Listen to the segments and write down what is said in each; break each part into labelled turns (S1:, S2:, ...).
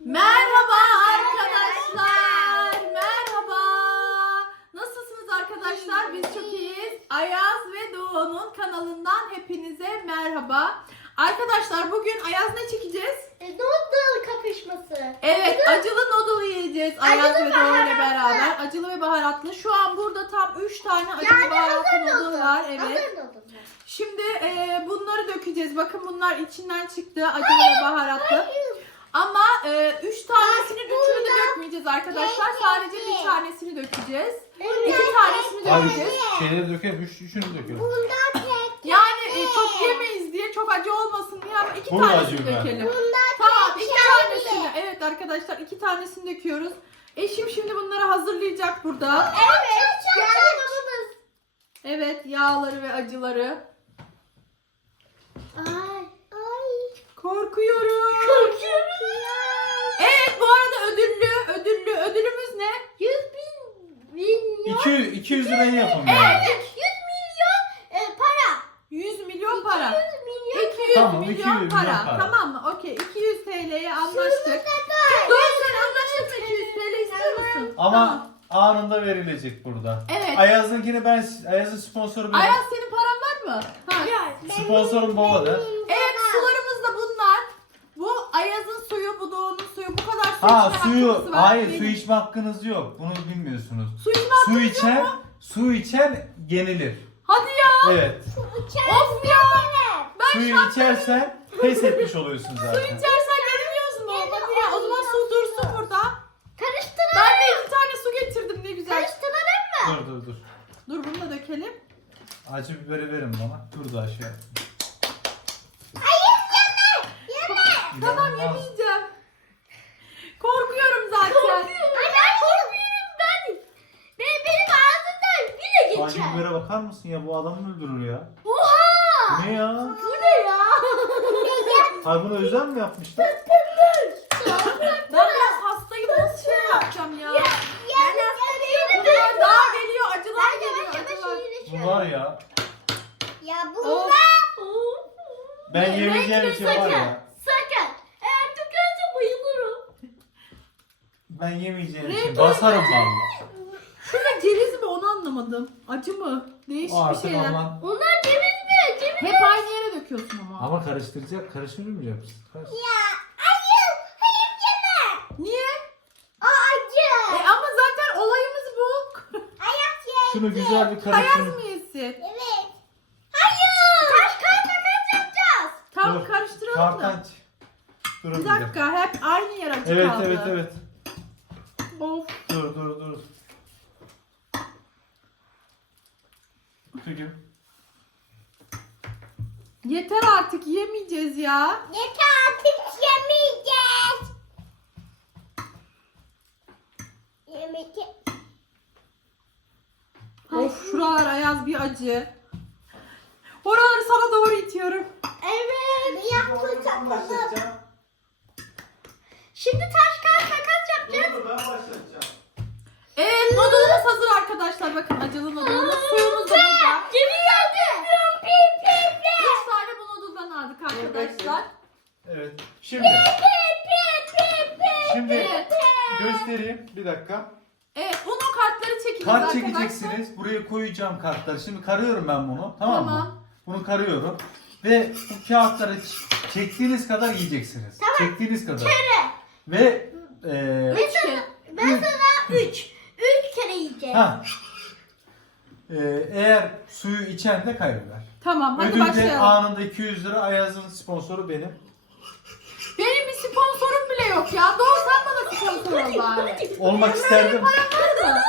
S1: Merhaba arkadaşlar. Merhaba. Nasılsınız arkadaşlar? Biz çok iyiyiz. Ayaz ve Doğu'nun kanalından hepinize merhaba. Arkadaşlar bugün Ayaz ne çekeceğiz?
S2: Noodle kapışması.
S1: Evet, acılı noodle yiyeceğiz Ayaz
S2: Acılı
S1: ve Doğu ile
S2: baharatlı.
S1: beraber. Acılı ve baharatlı. Şu an burada tam 3 tane acılı
S2: Yani
S1: baharatlı
S2: hazır
S1: noodle
S2: noodle.
S1: var. Evet.
S2: Hazır noodle.
S1: Şimdi bunları dökeceğiz. Bakın bunlar içinden çıktı. Acılı ve baharatlı.
S2: Hayır.
S1: Ama 3 tanesinin üçünü de
S2: burada
S1: dökmeyeceğiz arkadaşlar.
S2: tek
S1: Sadece
S2: tek.
S1: bir tanesini dökeceğiz.
S2: Bundan
S1: 2 tanesini
S3: Abi
S1: dökeceğiz.
S3: şeyleri dökelim, üçünü dökelim.
S2: Bundan tek.
S1: Yani çok yemeyiz diye, çok acı olmasın diye ama 2
S3: Full
S1: tanesini
S3: acı biber.
S1: dökelim.
S2: Bundan
S1: Tamam,
S2: tek
S1: 2 tanesini. Evet arkadaşlar, 2 tanesini döküyoruz. Eşim şimdi bunları hazırlayacak burada.
S2: Evet. Yani babamız.
S1: Evet, yağları ve acıları.
S2: Ay.
S1: Korkuyorum.
S2: Korkuyorum.
S1: Evet, bu arada ödülümüz ne?
S2: 100 milyon.
S3: 200 lirayı yapın yani.
S2: Evet. 100 milyon para.
S1: 100 milyon para.
S2: 100 milyon.
S1: 200
S3: Tamam,
S1: milyon
S3: 200 milyon
S1: para.
S3: para.
S1: Tamam mı? Okey. 200 TL'ye anlaştık. Doğru, sen anlaştık mı? 200 TL istiyor musun?
S3: Ama anında verilecek burada.
S1: Evet.
S3: Ayaz'ın sponsoru benim.
S1: Ayaz, senin paran var mı? Ha.
S3: Sponsorum baba da.
S1: Evet, sularımız da bunlar. Bu Ayaz'ın suyu, bu Doğu'nun suyu. Bu kadar su
S3: Ha
S1: içme
S3: suyu,
S1: hakkımız var.
S3: hayır
S1: Benim.
S3: su içme hakkınız yok. Bunu bilmiyorsunuz.
S1: Su içme
S3: Su
S1: hakkımız yok
S3: içen,
S1: mu?
S3: su içen yenilir.
S1: Hadi ya.
S3: Evet.
S1: Of ya. Ben
S3: Suyu içersen pes etmiş oluyorsun
S1: su
S3: zaten.
S1: içersen yeniliyoruz mu? Hadi ya. O zaman su dursun burada.
S2: Karıştıralım.
S1: Ben de 2 tane su getirdim, ne güzel.
S2: Karıştıralım mı?
S3: Dur.
S1: Dur, bunu da dökelim.
S3: Acı biberi verin bana. Dur da aşağı.
S2: Hayır yeme. Yeme.
S1: Tamam,
S3: İnanılmaz.
S1: yemeyeceğim. Korkuyorum zaten.
S2: Ben korkuyorum ben. Benim ağzımdan bile
S3: Acı
S2: geçer.
S3: bibere bakar mısın ya? Bu adamı öldürür ya.
S2: Oha.
S3: Ne ya?
S2: Bu ne ya?
S3: Ay bunu özel mi yapmışlar?
S1: Ben biraz hastayım, nasıl şey yapacağım ya?
S2: Ben hasta değilim.
S1: Bunlar daha geliyor, acılar
S2: Ben
S1: geliyor,
S2: yavaş yavaş
S1: acılar.
S3: Bu
S2: iyileşiyorum.
S3: var ya.
S2: Ya
S1: Of.
S2: bunda.
S3: Ben yemeyeceğim için var ya.
S2: Sakın. Eğer tükerse bayılırım.
S3: Ben yemeyeceğim için
S1: Renk
S3: basarım
S1: olarak-
S3: valla.
S1: Şurada ceviz mi, onu anlamadım. Acı mı? Değişik
S3: O
S1: bir
S3: artık
S1: şeyler.
S3: aman.
S2: Onlar ceviz mi? Ceviz.
S1: Hep aynı yere döküyorsun ama.
S3: Ama karıştırmayacaksın.
S2: Ya. Hayır. Hayır yeme.
S1: Niye?
S2: O acı.
S1: Ama zaten olayımız bu.
S2: Ayak ye.
S3: Şunu güzel bir
S1: Ayaz
S3: karıştırın.
S1: mı yesin?
S2: Evet. Hayır. Taş kağıt makas yapacağız.
S1: Tamam,
S3: Dur,
S1: karıştıralım da.
S3: Kartanç. Durun
S1: Bir
S3: bir de.
S1: dakika, hep aynı yer acı
S3: Evet
S1: kaldı.
S3: evet.
S1: Of.
S3: Dur. Peki.
S1: Yeter artık, yemeyeceğiz ya.
S2: Yeter artık yemeyeceğiz. Yemek.
S1: Of, şuralar Ayaz bir acı. Oraları sana doğru itiyorum.
S2: Evet. Yapacağım. Şimdi taş kağıt makas yapacağız.
S3: Dur ben başlatacağım.
S1: Evet, noodle'ımız hazır arkadaşlar. Bakın, acılı noodle'ımız. Suyumuz da burada.
S2: Gemi geldi. Pip pip pip.
S1: 3 tane bu noodle'dan aldık arkadaşlar.
S3: Evet. Şimdi
S1: Evet.
S3: göstereyim. Bir dakika.
S1: Evet, bunun kartları çekeceğiz
S3: Kart
S1: arkadaşlar.
S3: çekeceksiniz. Buraya koyacağım kartları. Şimdi karıyorum ben bunu. Tamam
S1: Tamam.
S3: mı? Bunu karıyorum. Ve bu kağıtları çektiğiniz kadar yiyeceksiniz.
S2: Tamam.
S3: Çektiğiniz kadar.
S2: Kere.
S3: Ve
S2: Ben sana 3 kere yiyeceğim.
S3: ha. Eğer suyu içen de kaybeder.
S1: Tamam, hadi
S3: Ödül de
S1: başlayalım.
S3: anında 200 lira. Ayaz'ın sponsoru benim.
S1: Benim bir sponsorum bile yok ya. Doğru, sen bana sponsor ol bari.
S3: Olmak isterdim.
S1: Var mı?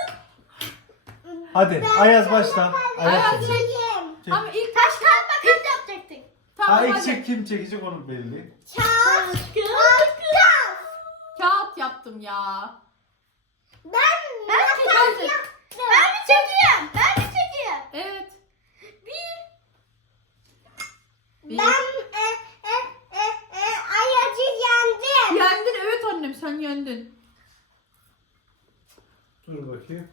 S3: Hadi Ayaz başla.
S1: Ayaz
S3: çek.
S1: çek.
S3: Çek.
S1: Ama ilk
S2: Taş kağıt makas yapacaktık.
S1: tamam,
S3: Ha ilk
S1: hadi.
S3: kim çekecek onu belli.
S2: Taş kağıt.
S1: Kağıt yaptım ya.
S2: Ben mi çekeyim? Ben mi çekeyim?
S1: Evet. Bir.
S2: Ayacı yendim.
S1: Yendin, evet annem, sen yendin.
S3: Dur bakayım.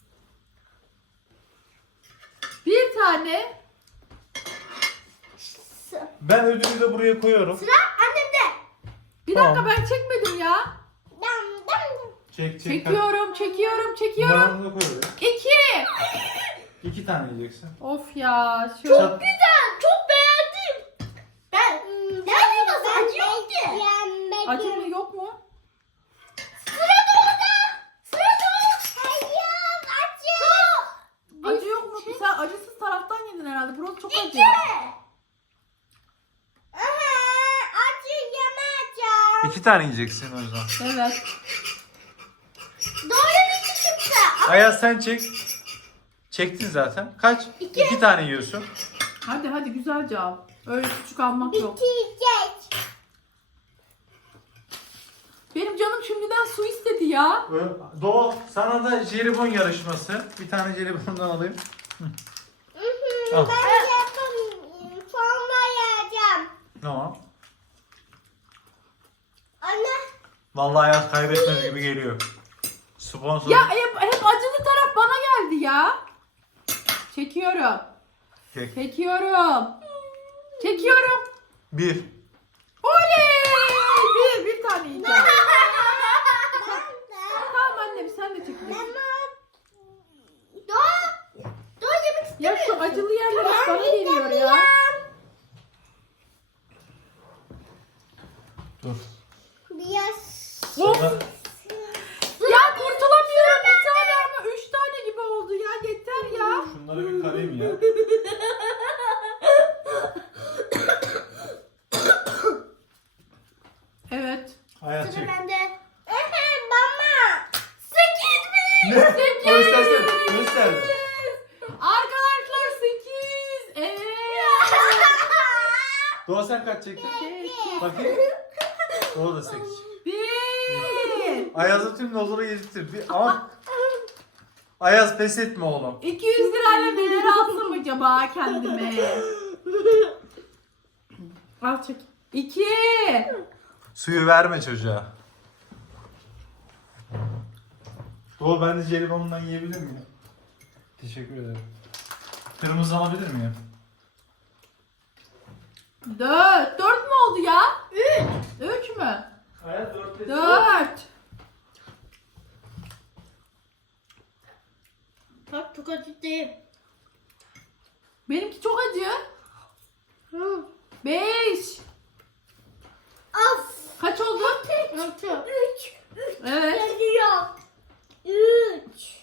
S1: Bir tane.
S3: Ben ödülü de buraya koyuyorum.
S2: Sıra annemde.
S1: Bir dakika
S3: Tamam.
S1: ben çekmedim ya.
S3: Çek.
S1: Çekiyorum.
S3: Numaranı da koy oraya.
S1: 2.
S3: 2 tane yiyeceksin.
S1: Of ya. Şu...
S3: Çat-
S2: Güzel. Çok beğendim. Ben nasıl acı yoktu.
S1: Acı mı yok mu?
S2: Sıra doğru. Hayır acı.
S1: Acı yok mu? Sen acısız taraftan yedin herhalde. Burası çok acı.
S2: İki. Acı yemeyeceğim.
S3: 2 tane yiyeceksin o yüzden.
S1: Evet.
S2: Doğru bir çıktı.
S3: Ayaz sen çek. Çektin zaten. Kaç? 2 tane yiyorsun.
S1: Hadi güzelce al. Öyle küçük almak yok.
S2: Bitecek.
S1: Benim canım şimdiden su istedi ya.
S3: Doğu sana da jelibon yarışması. Bir tane jelibondan alayım. Al.
S2: Ben yapayım. Sonra yiyeceğim.
S3: Tamam.
S2: Anne.
S3: Vallahi Ayaz kaybetmez gibi geliyor. Sponsor.
S1: Ya hep acılı taraf bana geldi ya. Çekiyorum.
S3: Çek.
S1: Çekiyorum.
S3: 1.
S1: Oley! Bir tane yiyeceğim. Tamam annem sen de çekeceksin.
S2: Doğru yemek
S1: Ya şu acılı yerler hep bana geliyor ya.
S3: Dur.
S1: Of! Ya kurtulamıyorum bir tane ama 3 tane gibi oldu ya yeter ya.
S3: Şunları bir karayım ya.
S1: Evet.
S3: Ayaz çek.
S2: bende. Mama. 8 mi?
S3: Ne? Göstersene. Göster.
S1: Arkadaşlar 8. Evet.
S3: Doğa sen kaç çektin?
S1: 8.
S3: Bakayım. Doğa da 8.
S1: 1.
S3: Ayaz'ı tüm dozunu yedirtir. Ama Ayaz pes etme oğlum.
S1: 200 lirayla neler alsam acaba kendime? Al çek. 2.
S3: Suyu verme çocuğa. Doğa ben de jelibonundan yiyebilir miyim? Teşekkür ederim. Kırmızı alabilir miyim?
S1: 4. 4 mü oldu ya? 3. 3 mü?
S3: Ayaz 4
S1: 4.
S2: Bak çok acı değil.
S1: Benimki çok acı. 5.
S2: Of.
S1: Kaç oldu?
S2: 3.
S1: Evet.
S2: Geliyor. 3.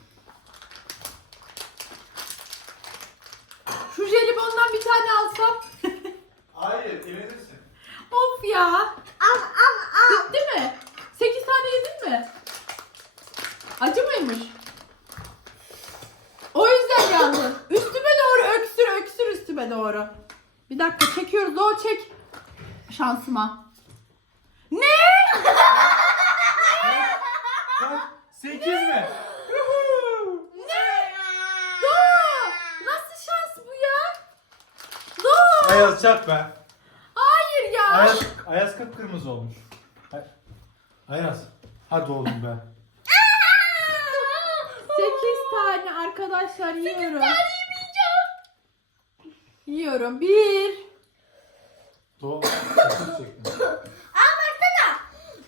S1: Şu jelibondan bir tane alsam.
S3: Hayır, yenilirsin.
S1: Of ya.
S2: Al.
S1: Bitti mi? 8 tane yedin mi? Acı mıymış? O yüzden yandın. Üstüme doğru öksür üstüme doğru. Bir dakika çekiyoruz. O çek. Şansıma. Ne?
S3: Kaç? 8 mi?
S1: Doğu. Nasıl şans bu ya? Doğu.
S3: Ayaz çak be.
S1: Hayır ya.
S3: Ayaz kıpkırmızı olmuş. Ayaz. Hadi oğlum be.
S1: 8 tane arkadaşlar yiyorum. Yiyorum. 1.
S3: Doğru. 9 çektim.
S2: Al baksana.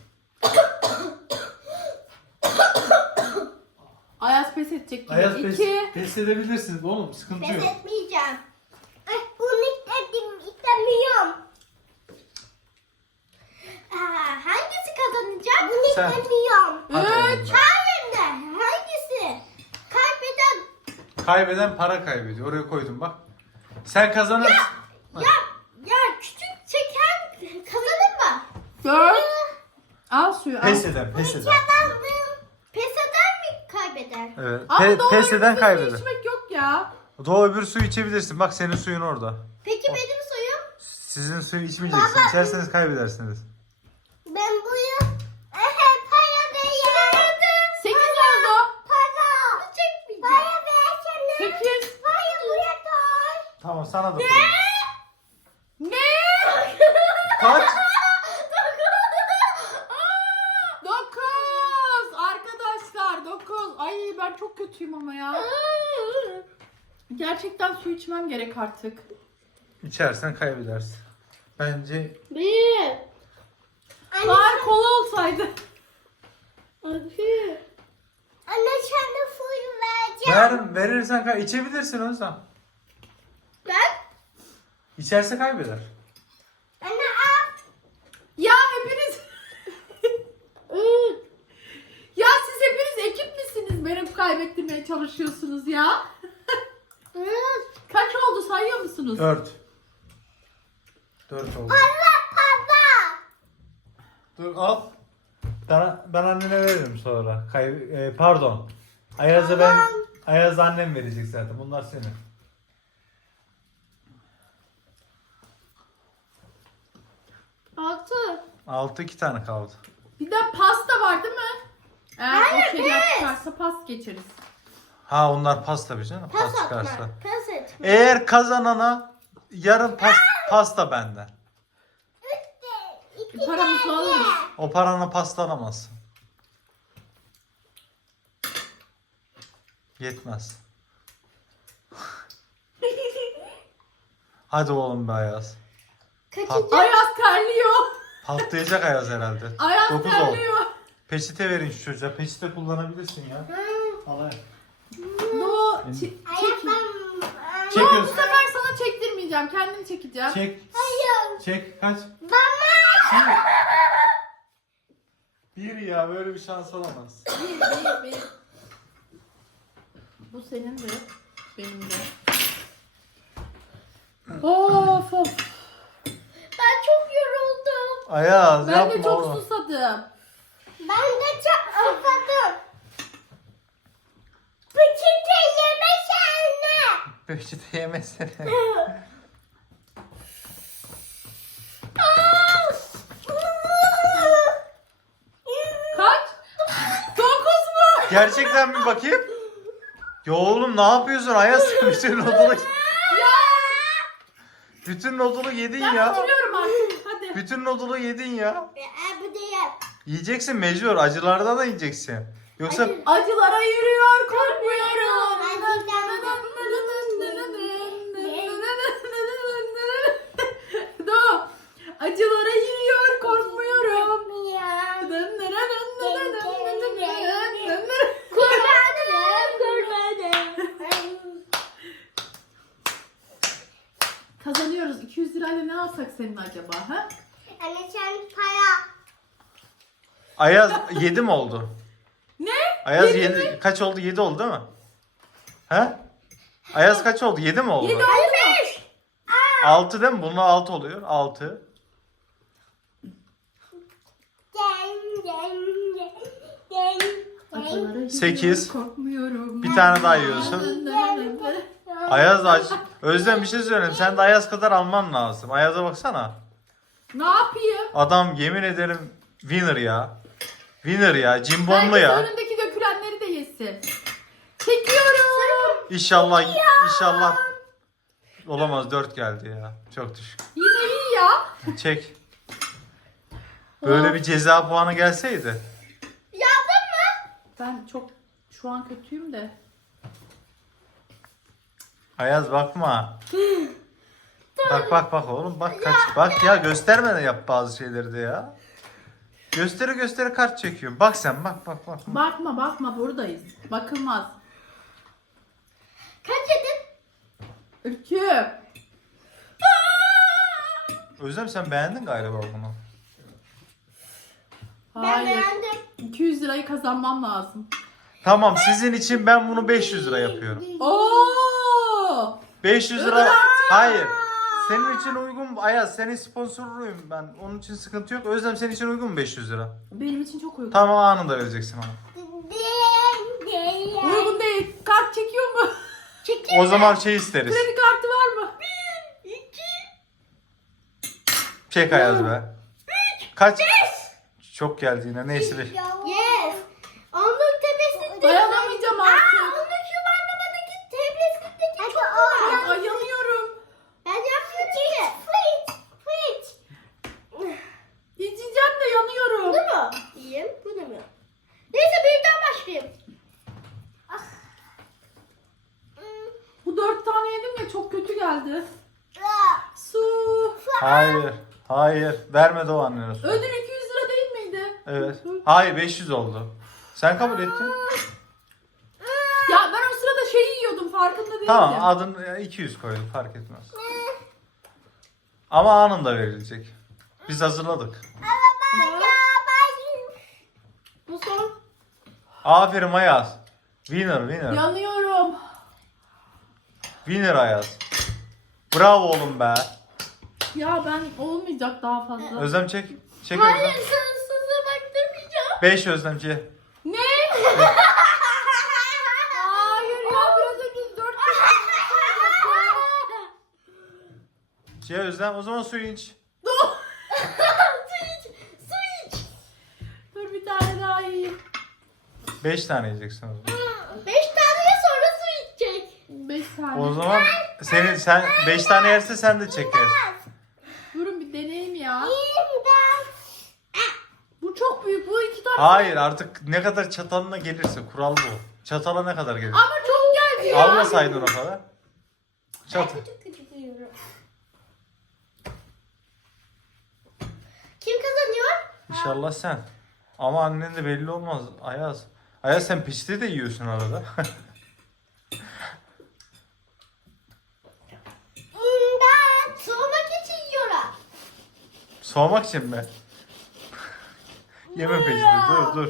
S1: Ayaz pes edecek gibi.
S3: Ayaz
S1: 2.
S3: pes edebilirsiniz oğlum. Sıkıntı
S2: Pes
S3: yok.
S2: etmeyeceğim. Bunu istemiyorum. Hangisi kazanacak? Bunu
S3: Sen.
S2: istemiyorum.
S3: Hadi oğlum
S1: 3.
S3: be.
S2: Hayır de. Hangisi? Kaybeden.
S3: Kaybeden para kaybediyor. Oraya koydum bak. Sen kazanırsın.
S2: Ya küçük çeken kazanır mı?
S1: 4. Al suyu al.
S3: Pes eden.
S2: Kazandım. Pes eder mi kaybeder?
S3: Evet.
S1: Ama doğru
S3: Pes eden
S1: su
S3: kaybeder.
S1: içmek yok ya.
S3: Doğu öbür suyu içebilirsin. Bak senin suyun orada.
S2: Peki benim soyum?
S3: Sizin suyu içmeyeceksiniz. İçerseniz kaybedersiniz.
S2: Ben buyu para veriyorum.
S1: 8 oldu.
S2: Para. Bunu çekmeyeceğim. Para versene.
S1: 8.
S2: Para buraya koy.
S3: Tamam sana da koyayım.
S1: Ne?
S3: Kaç?
S1: 9. Arkadaşlar 9. Ay ben çok kötüyüm ama ya. Gerçekten su içmem gerek artık.
S3: İçersen kaybedersin. Bence
S2: Bir.
S1: olsaydı.
S2: Hadi. Anne sen de full vereceğim.
S3: Verirsen içebilirsin Özlem.
S2: Ben?
S3: İçerse kaybeder.
S2: Anne al.
S1: Ya hepiniz... Ya siz hepiniz ekip misiniz? Beni kaybettirmeye çalışıyorsunuz ya. Kaç oldu sayıyor musunuz?
S3: 4. 4 oldu.
S2: Baba.
S3: Dur al. Ben annene veririm sonra. Pardon. Ayaz annem verecek zaten. Bunlar senin.
S2: 6.
S3: 6 2 tane kaldı.
S1: Bir de pasta var değil mi? Eğer
S2: Hayır,
S1: o şeyler
S2: pes.
S1: çıkarsa pas geçeriz.
S3: Ha onlar pas tabii canım.
S2: Pas atma.
S3: çıkarsa.
S2: Pas etme.
S3: Eğer kazanana yarın pasta benden.
S1: Paramızı alırız.
S3: O paranla pasta alamazsın. Yetmez. Hadi oğlum be Ayaz.
S2: Kaçıncı?
S1: Ayaz terliyor.
S3: Patlayacak Ayaz herhalde.
S1: Ayaz
S3: 9 oldu.
S1: terliyor.
S3: Peçete verin şu çocuğa. Peçete kullanabilirsin ya. Al Ayaz.
S1: No, çek. Bu
S3: Çekiyorsun.
S1: sefer sana çektirmeyeceğim. Kendim çekeceğim.
S3: Çek.
S2: Hayır.
S3: Çek. Kaç?
S2: Mama.
S3: Bir ya böyle bir şans olamaz.
S1: Bir. Bu senin de. Benim de. Of of.
S2: Ben çok yoruldum.
S3: Ayaz
S1: Ben
S3: yapma
S1: de çok
S3: oğlum.
S1: susadım.
S2: Ben de çok susadım. Peçete yemesene.
S3: Peçete yemesene.
S1: Kaç? 9 mu?
S3: Gerçekten mi bakayım? Ya oğlum ne yapıyorsun Ayaz? Bütün nodunu... Bütün nodunu yedin
S1: Ben
S3: ya.
S1: bitiriyorum artık. Hadi.
S3: Bütün nodunu yedin ya.
S2: Bu değil.
S3: Yiyeceksin mecbur. Acılardan da yiyeceksin. Yoksa
S1: Acılara yürüyor korkmuyorum. Do. Acılara yürüyor korkmuyorum. Kazanıyoruz. 200 lirayla ne alsak senin acaba ha?
S2: Anne sen para.
S3: Ayaz 7 mi oldu?
S1: Ne?
S3: Ayaz
S1: Yedi
S3: 7 kaç oldu? 7 oldu değil mi? He? Ayaz kaç oldu? 7 mi oldu?
S1: 7 oldu mu?
S3: 6 değil mi? Bununla 6 oluyor. 6.
S1: Acılara yürüyor,
S3: 8.
S1: korkmuyorum.
S3: Bir tane daha yiyorsun. Ayaz da aç. Özlem bir şey söyleyeyim. Sen de Ayaz kadar alman lazım. Ayaz'a baksana.
S1: Ne yapayım?
S3: Adam yemin ederim winner ya. Winner ya. Cimbomlu
S1: Herkes
S3: ya.
S1: önündeki dökülenleri de yesin. Çekiyorum.
S3: İnşallah olamaz 4 geldi ya. Çok düşük.
S1: Yine iyi ya.
S3: Çek. Böyle bir ceza puanı gelseydi.
S1: Ben çok şu an kötüyüm de.
S3: Ayaz bakma. Bak oğlum bak kaç. Bak ya göstermeden yap bazı şeyleri de ya. Gösteri kart çekiyorum. Bak sen bak.
S1: Bakma buradayız. Bakılmaz.
S2: Kaç yedin?
S1: Ülküm.
S3: Özlem sen beğendin galiba bunu.
S2: Ben
S1: Hayır.
S2: beğendim.
S1: 200 lirayı kazanmam lazım.
S3: Tamam sizin için ben bunu 500 lira yapıyorum.
S1: Oo!
S3: 500 lira. Hayır. Senin için uygun Ayaz senin sponsoruyum ben. Onun için sıkıntı yok. Özlem senin için uygun mu 500 lira?
S1: Benim için çok uygun.
S3: Tamam anında vereceksin ona.
S1: Uygun değil. Kart çekiyor mu?
S3: O zaman şey isteriz.
S1: Kredi kartı var mı?
S3: Çek Ayaz be. Kaç? Çok geldi yine. Neyse bir.
S2: Yes. Onun tepesinde.
S1: Dayanamayacağım artık.
S2: Onun yuvarlamadaki tepesindeki çok kolay.
S1: Ay yanıyorum.
S2: Ben yapmıyorum ki. Frit.
S1: İçeceğim de yanıyorum.
S2: Bu mu? Yiyeyim. Bu da mı? Neyse birden başlayayım.
S1: Bu 4 tane yedim ya çok kötü geldi. Su.
S3: Hayır. Vermedi o annene su.
S1: Ödül 200 lira değil miydi?
S3: Evet. Hayır 500 oldu. Sen kabul ettin.
S1: Ya ben o sırada şey yiyordum, farkında değildim.
S3: Tamam adın 200 koydum fark etmez. Ama anında verilecek. Biz hazırladık.
S1: Bu son.
S3: Aferin Ayaz. Winner.
S1: Yanıyorum.
S3: Winner Ayaz. Bravo oğlum be.
S1: Ya ben olmayacak daha fazla.
S3: Özlem çek. Çek
S2: Hayır,
S3: Özlem.
S2: sana baktırmayacağım.
S3: 5 Özlem çek.
S1: Ne? Hayır ya, biraz önce 4
S3: Çek Özlem o zaman suyu iç.
S1: Dur bir tane daha yiyeyim.
S3: 5 tane yiyeceksin o zaman.
S2: 5 tane sonra su içecek.
S1: 5 tane.
S3: O zaman sen 5 tane yerse sen de çekersin.
S1: Durun bir deneyeyim ya. Bu çok büyük. Bu 2 tane.
S3: Hayır artık ne kadar çatalına gelirse kural bu. Çatala ne kadar gelir?
S1: Ama çok geldi ya.
S3: Almasaydın o kadar. Çatal.
S2: Küçük yiyorum. Kim kazanıyor?
S3: İnşallah sen. Ama annen de belli olmaz Ayaz. Ayaz sen peçete de yiyorsun arada.
S2: Ben soğumak için yiyorum.
S3: Soğumak için mi? Yeme peçete dur.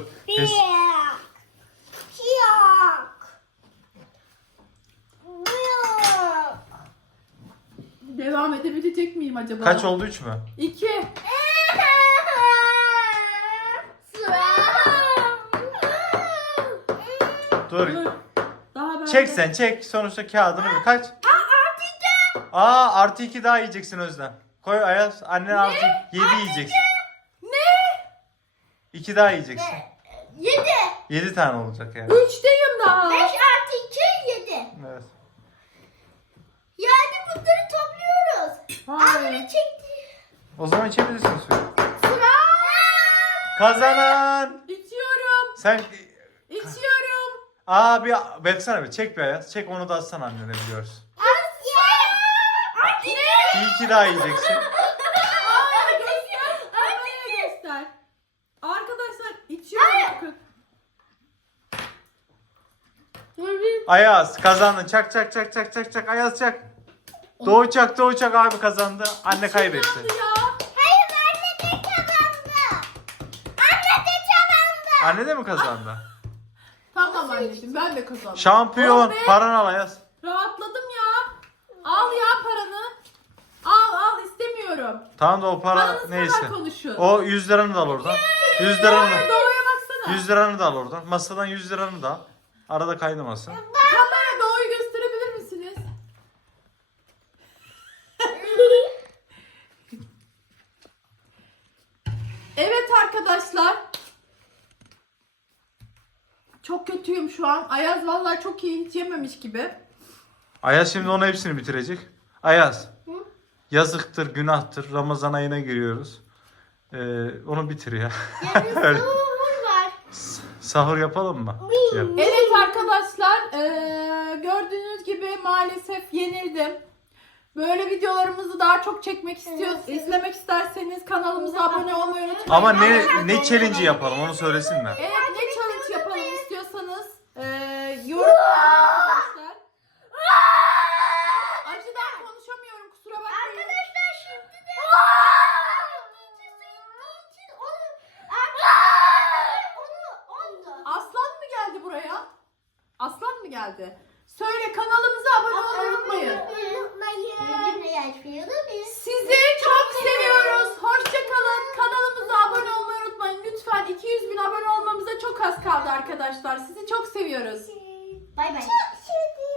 S1: Devam edebilecek miyim acaba?
S3: Kaç oldu 3 mü?
S1: 2.
S3: Dur.
S1: Daha ben
S3: Çek sen çek. Sonuçta kağıdını bir kaç? Artı 2 daha yiyeceksin Özlem. Koy Ayaz. Annen artı 7 yiyeceksin.
S1: Ne?
S3: 2 daha yiyeceksin.
S2: 7.
S3: 7 tane olacak yani.
S1: 3'teyim daha.
S2: 5 artı 2 7.
S3: Evet.
S2: Yani bunları topluyoruz.
S1: Hayır.
S2: Anne çekti.
S3: O zaman içebilirsin suyu.
S2: Sıra.
S3: Kazanan.
S1: İçiyorum.
S3: Sen
S1: İçiyorum.
S3: bir baksana bir çek bir Ayaz. Çek onu da atsana annene biliyoruz.
S2: Anne.
S3: 2 daha yiyeceksin.
S1: Hayır, göster. Kameraya göster. Arkadaşlar içiyorum. Bakın.
S3: Ayaz kazandın. Çak Ayaz çak. Doğu çak abi kazandı. Anne kaybetti.
S1: Yandı ya.
S2: Hayır anne de kazandı. Anne de kazandı.
S3: Anne de mi kazandı?
S1: Tamam anneciğim, ben de kazandım.
S3: Şampiyon.
S1: Oh be.
S3: Paranı al Ayaz.
S1: Rahatladım ya. Al ya paranı. Al istemiyorum.
S3: Tamam da o para
S1: Paranız
S3: neyse.
S1: kadar konuşun.
S3: O 100 liranı da al oradan. 100 liranı da.
S1: Doğu'ya baksana.
S3: 100 liranı da al oradan. Masadan 100 liranı da al. Arada kaynamasın.
S1: Kamera Doğu'yu gösterebilir misiniz? Evet arkadaşlar. Çok kötüyüm şu an. Ayaz vallahi çok iyi, hiç yememiş gibi.
S3: Ayaz şimdi onun hepsini bitirecek. Ayaz. Yazıktır, günahtır. Ramazan ayına giriyoruz. Onu bitir ya.
S2: Yarın
S3: Öyle.
S2: sahur var.
S3: Sahur yapalım mı? Yap.
S1: Evet arkadaşlar, gördüğünüz gibi maalesef yenildim. Böyle videolarımızı daha çok çekmek istiyoruz. İzlemek isterseniz kanalımıza abone olmayı unutmayın.
S3: Ama ne challenge yapalım onu söylesinler.
S1: Evet, ne challenge yapalım istiyorsanız yorumlara arkadaşlar. Acıdan konuşamıyorum, kusura bakmayın.
S2: Arkadaşlar şimdi de
S1: Aslan mı geldi buraya? Aslan mı geldi? Söyle, kanalımıza abone olmayı unutmayın. Sizi çok seviyoruz. Hoşça kalın. Kanalımıza abone olmayı unutmayın. Lütfen 200 bin abone olmamıza çok az kaldı arkadaşlar. Sizi çok seviyoruz.
S2: Bay bay.